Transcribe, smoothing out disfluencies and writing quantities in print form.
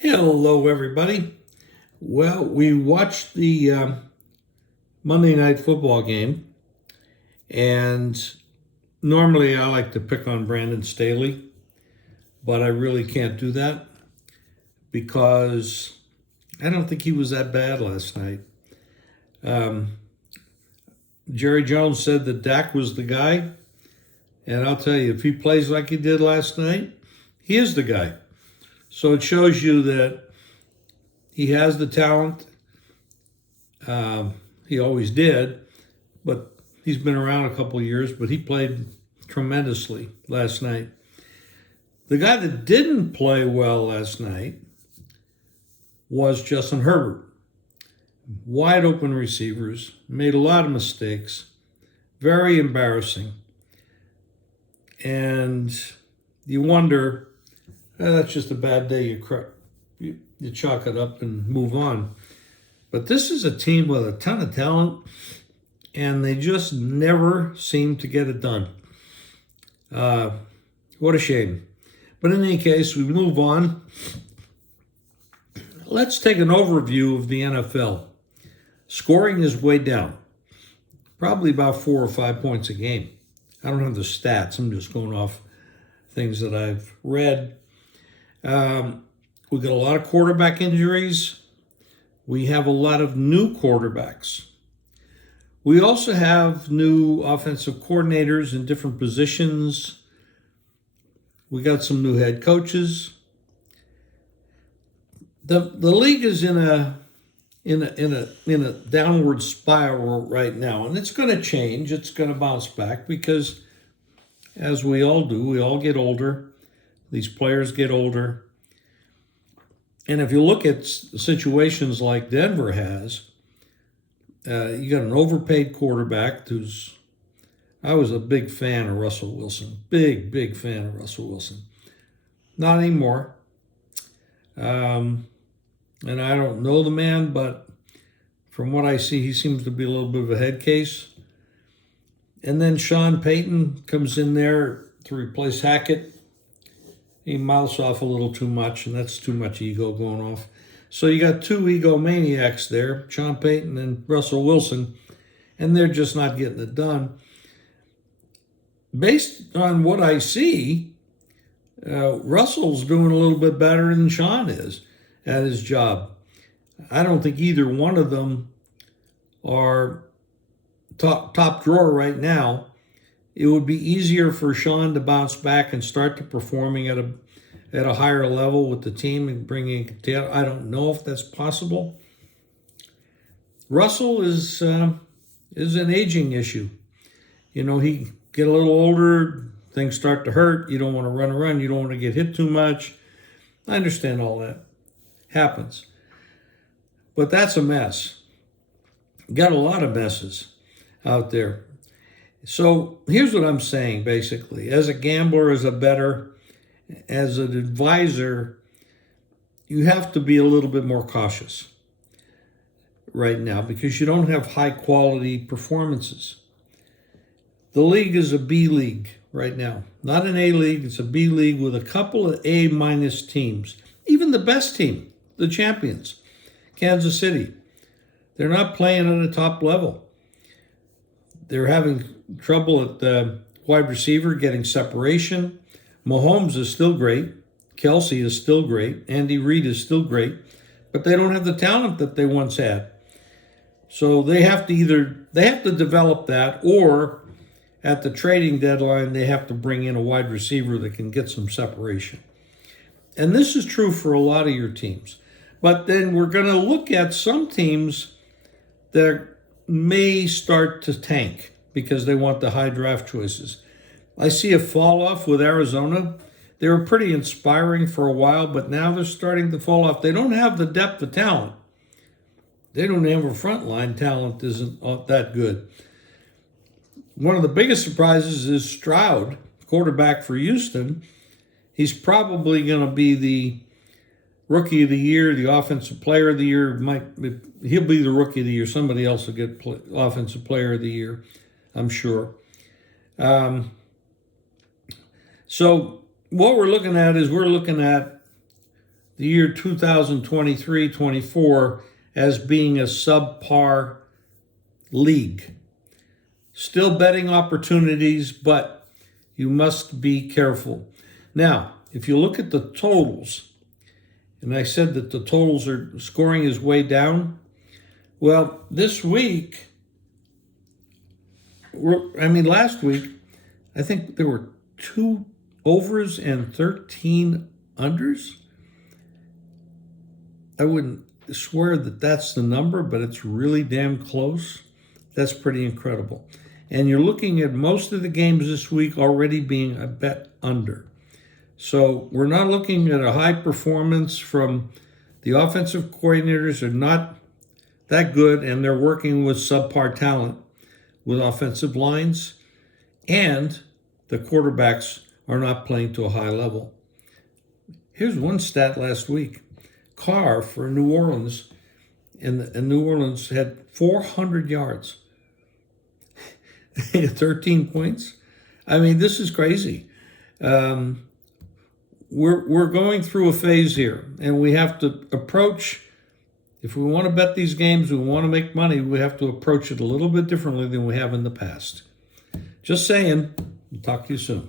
Hello, everybody. Well, we watched the Monday Night Football game, and normally I like to pick on Brandon Staley, but I really can't do that because I don't think he was that bad last night. Um, Jerry Jones said that Dak was the guy, and I'll tell you, if he plays like he did last night, he is the guy. So it shows you that he has the talent. He always did, but he's been around a couple of years, but he played tremendously last night. The guy that didn't play well last night was Justin Herbert. Wide open receivers, made a lot of mistakes, very embarrassing. And you wonder, that's just a bad day. You chalk it up and move on. But this is a team with a ton of talent, and they just never seem to get it done. What a shame. But in any case, we move on. Let's take an overview of the NFL. Scoring is way down, probably about 4 or 5 points a game. I don't have the stats. I'm just going off things that I've read. We've got a lot of quarterback injuries. We have a lot of new quarterbacks. We also have new offensive coordinators in different positions. We got some new head coaches. The league is in a downward spiral right now, and it's going to change. It's going to bounce back because, as we all do, we all get older. These players get older. And if you look at situations like Denver has, you got an overpaid quarterback I was a big fan of Russell Wilson. Big fan of Russell Wilson. Not anymore. And I don't know the man, but from what I see, he seems to be a little bit of a head case. And then Sean Payton comes in there to replace Hackett. He mouths off a little too much, and that's too much ego going off. So you got two egomaniacs there, Sean Payton and Russell Wilson, and they're just not getting it done. Based on what I see, Russell's doing a little bit better than Sean is at his job. I don't think either one of them are top drawer right now. It would be easier for Sean to bounce back and start to performing at a higher level with the team and bringing it together. I don't know if that's possible. Russell is an aging issue. You know, he get a little older, things start to hurt. You don't want to run around. You don't want to get hit too much. I understand all that. Happens. But that's a mess. Got a lot of messes out there. So here's what I'm saying, basically. As a gambler, as a bettor, as an advisor, you have to be a little bit more cautious right now because you don't have high-quality performances. The league is a B league right now. Not an A league, it's a B league with a couple of A-minus teams. Even the best team, the champions, Kansas City, they're not playing at a top level. They're having trouble at the wide receiver, getting separation. Mahomes is still great. Kelsey is still great. Andy Reid is still great. But they don't have the talent that they once had. So they have to develop that, or at the trading deadline, they have to bring in a wide receiver that can get some separation. And this is true for a lot of your teams. But then we're going to look at some teams that may start to tank because they want the high draft choices. I see a fall off with Arizona. They were pretty inspiring for a while, but now they're starting to fall off. They don't have the depth of talent. They don't have a frontline. Talent isn't that good. One of the biggest surprises is Stroud, quarterback for Houston. He's probably going to be the Rookie of the Year, the Offensive Player of the Year. He'll be the Rookie of the Year. Somebody else will get Offensive Player of the Year, I'm sure. So what we're looking at the year 2023-24 as being a subpar league. Still betting opportunities, but you must be careful. Now, if you look at the totals, and I said that the totals are scoring is way down. Well, this week, last week, I think there were 2 overs and 13 unders. I wouldn't swear that that's the number, but it's really damn close. That's pretty incredible. And you're looking at most of the games this week already being a bet under. So we're not looking at a high performance from the offensive coordinators are not that good, and they're working with subpar talent with offensive lines, and the quarterbacks are not playing to a high level. Here's one stat last week. Carr for New Orleans, and New Orleans had 400 yards. They had 13 points. I mean, this is crazy. We're going through a phase here, and we have to approach, if we want to bet these games, we want to make money, we have to approach it a little bit differently than we have in the past. Just saying. Talk to you soon.